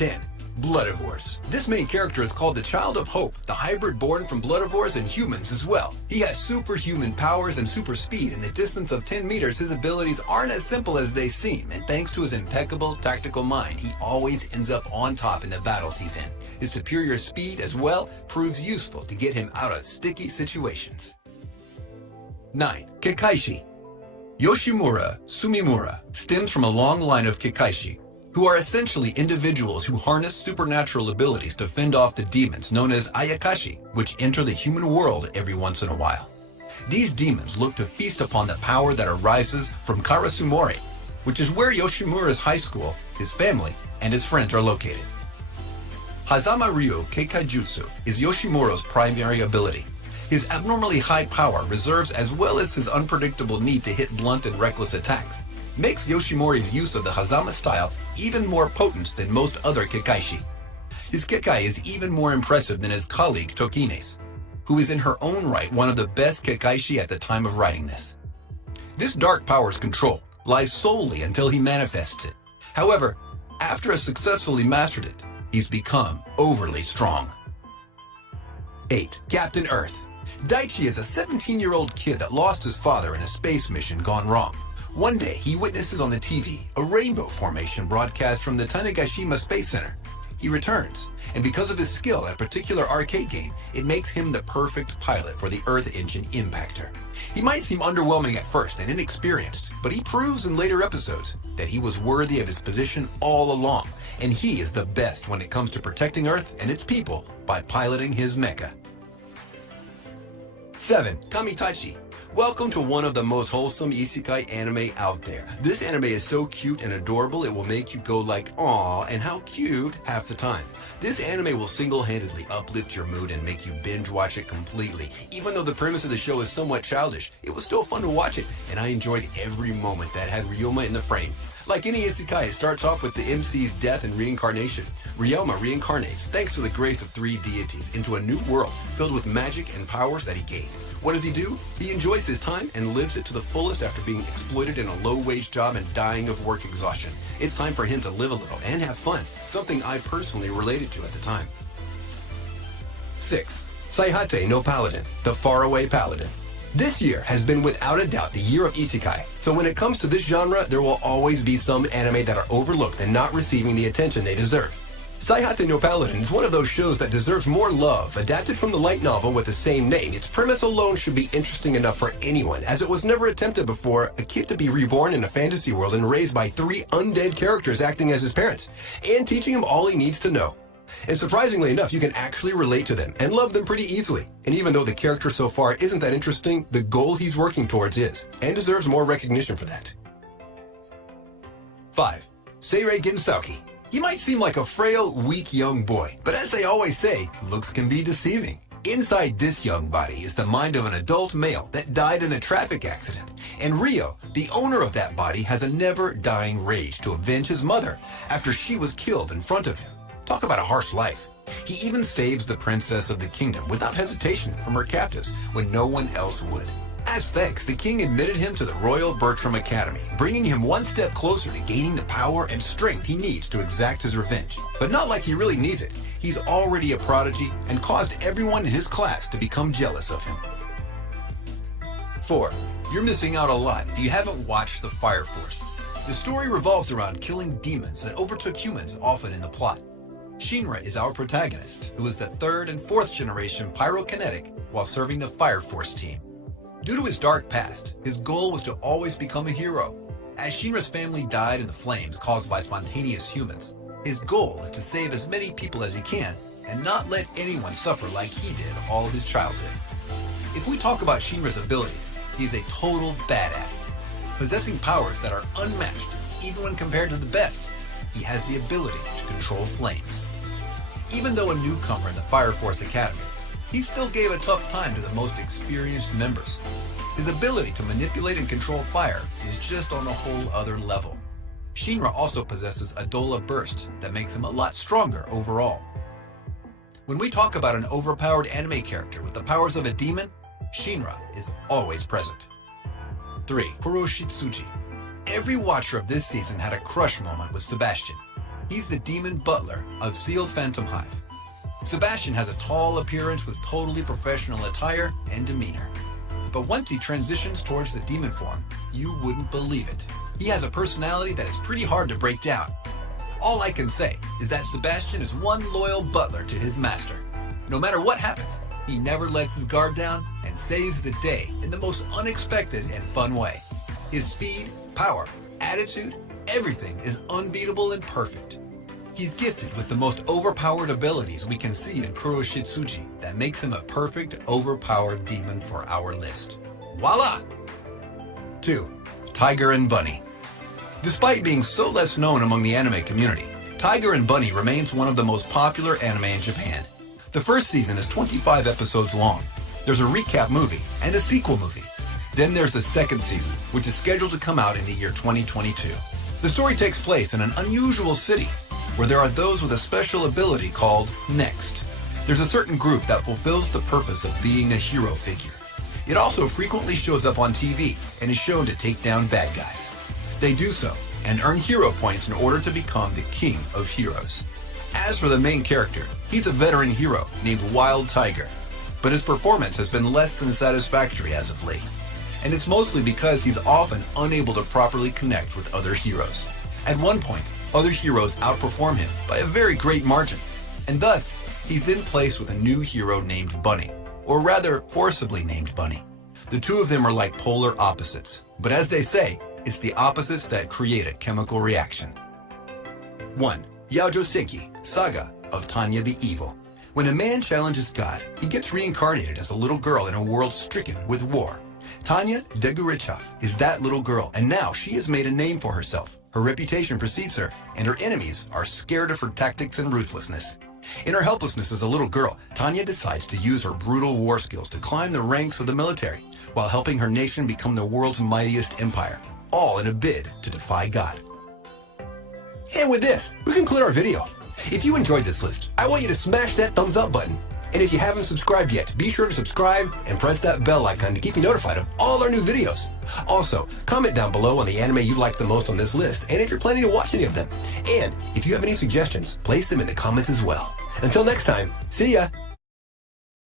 10. Bloodivores. This main character is called the Child of Hope, the hybrid born from bloodivores and humans as well. He has superhuman powers and super speed. In the distance of 10 meters, his abilities aren't as simple as they seem, and thanks to his impeccable tactical mind, he always ends up on top in the battles he's in. His superior speed as well proves useful to get him out of sticky situations. 9. Kekkaishi. Yoshimura Sumimura stems from a long line of Kekkaishi, who are essentially individuals who harness supernatural abilities to fend off the demons known as Ayakashi, which enter the human world every once in a while. These demons look to feast upon the power that arises from Karasumori, which is where Yoshimura's high school, his family, and his friends are located. Hazama Ryu Kekkajutsu is Yoshimura's primary ability. His abnormally high power reserves as well as his unpredictable need to hit blunt and reckless attacks makes Yoshimori's use of the Hazama style even more potent than most other Kekkaishi. His Kekkai is even more impressive than his colleague Tokine's, who is in her own right one of the best Kekkaishi at the time of writing this. This dark power's control lies solely until he manifests it. However, after has successfully mastered it, he's become overly strong. 8. Captain Earth. Daichi is a 17-year-old kid that lost his father in a space mission gone wrong. One day, he witnesses on the TV a rainbow formation broadcast from the Tanegashima Space Center. He returns, and because of his skill at a particular arcade game, it makes him the perfect pilot for the Earth Engine Impactor. He might seem underwhelming at first and inexperienced, but he proves in later episodes that he was worthy of his position all along, and he is the best when it comes to protecting Earth and its people by piloting his mecha. 7. Kamitachi. Welcome to one of the most wholesome isekai anime out there. This anime is so cute and adorable it will make you go like, "Aw, and how cute," half the time. This anime will single-handedly uplift your mood and make you binge watch it completely. Even though the premise of the show is somewhat childish, it was still fun to watch it, and I enjoyed every moment that had Ryoma in the frame. Like any isekai, it starts off with the MC's death and reincarnation. Ryoma reincarnates, thanks to the grace of 3 deities, into a new world filled with magic and powers that he gained. What does he do? He enjoys his time and lives it to the fullest after being exploited in a low-wage job and dying of work exhaustion. It's time for him to live a little and have fun, something I personally related to at the time. 6. Saihate no Paladin, the Faraway Paladin. This year has been without a doubt the year of isekai, so when it comes to this genre, there will always be some anime that are overlooked and not receiving the attention they deserve. Saihate no Paladin is one of those shows that deserves more love. Adapted from the light novel with the same name, its premise alone should be interesting enough for anyone, as it was never attempted before, a kid to be reborn in a fantasy world and raised by 3 undead characters acting as his parents, and teaching him all he needs to know. And surprisingly enough, you can actually relate to them and love them pretty easily. And even though the character so far isn't that interesting, the goal he's working towards is, and deserves more recognition for that. 5. Seirei Gensauki. He might seem like a frail, weak young boy, but as they always say, looks can be deceiving. Inside this young body is the mind of an adult male that died in a traffic accident. And Ryo, the owner of that body, has a never-dying rage to avenge his mother after she was killed in front of him. Talk about a harsh life. He even saves the princess of the kingdom without hesitation from her captives when no one else would. As thanks, the king admitted him to the Royal Bertram Academy, bringing him one step closer to gaining the power and strength he needs to exact his revenge. But not like he really needs it. He's already a prodigy and caused everyone in his class to become jealous of him. 4. You're missing out a lot if you haven't watched The Fire Force. The story revolves around killing demons that overtook humans often in the plot. Shinra is our protagonist, who is the 3rd and 4th generation pyrokinetic while serving the Fire Force team. Due to his dark past, his goal was to always become a hero. As Shinra's family died in the flames caused by spontaneous humans, his goal is to save as many people as he can and not let anyone suffer like he did all of his childhood. If we talk about Shinra's abilities, he's a total badass. Possessing powers that are unmatched, even when compared to the best, he has the ability to control flames. Even though a newcomer in the Fire Force Academy, he still gave a tough time to the most experienced members. His ability to manipulate and control fire is just on a whole other level. Shinra also possesses a Dola Burst that makes him a lot stronger overall. When we talk about an overpowered anime character with the powers of a demon, Shinra is always present. 3. Kuroshitsuji. Every watcher of this season had a crush moment with Sebastian. He's the demon butler of Seal Phantom Hive. Sebastian has a tall appearance with totally professional attire and demeanor. But once he transitions towards the demon form, you wouldn't believe it. He has a personality that is pretty hard to break down. All I can say is that Sebastian is one loyal butler to his master. No matter what happens, he never lets his guard down and saves the day in the most unexpected and fun way. His speed, power, attitude, everything is unbeatable and perfect. He's gifted with the most overpowered abilities we can see in Kuroshitsuji that makes him a perfect overpowered demon for our list. Voila! 2. Tiger and Bunny. Despite being so less known among the anime community, Tiger and Bunny remains one of the most popular anime in Japan. The first season is 25 episodes long. There's a recap movie and a sequel movie. Then there's the second season, which is scheduled to come out in the year 2022. The story takes place in an unusual city, where there are those with a special ability called Next. There's a certain group that fulfills the purpose of being a hero figure. It also frequently shows up on TV and is shown to take down bad guys. They do so and earn hero points in order to become the king of heroes. As for the main character, he's a veteran hero named Wild Tiger, but his performance has been less than satisfactory as of late. And it's mostly because he's often unable to properly connect with other heroes. At one point, other heroes outperform him by a very great margin, and thus, he's in place with a new hero named Bunny, or rather, forcibly named Bunny. The two of them are like polar opposites, but as they say, it's the opposites that create a chemical reaction. 1. Yaojoseki, Saga of Tanya the Evil. When a man challenges God, he gets reincarnated as a little girl in a world stricken with war. Tanya Degurichov is that little girl, and now she has made a name for herself. Her reputation precedes her, and her enemies are scared of her tactics and ruthlessness. In her helplessness as a little girl, Tanya decides to use her brutal war skills to climb the ranks of the military, while helping her nation become the world's mightiest empire, all in a bid to defy God. And with this, we conclude our video. If you enjoyed this list, I want you to smash that thumbs up button. And if you haven't subscribed yet, be sure to subscribe and press that bell icon to keep you notified of all our new videos. Also, comment down below on the anime you like the most on this list, and if you're planning to watch any of them. And if you have any suggestions, place them in the comments as well. Until next time, see ya!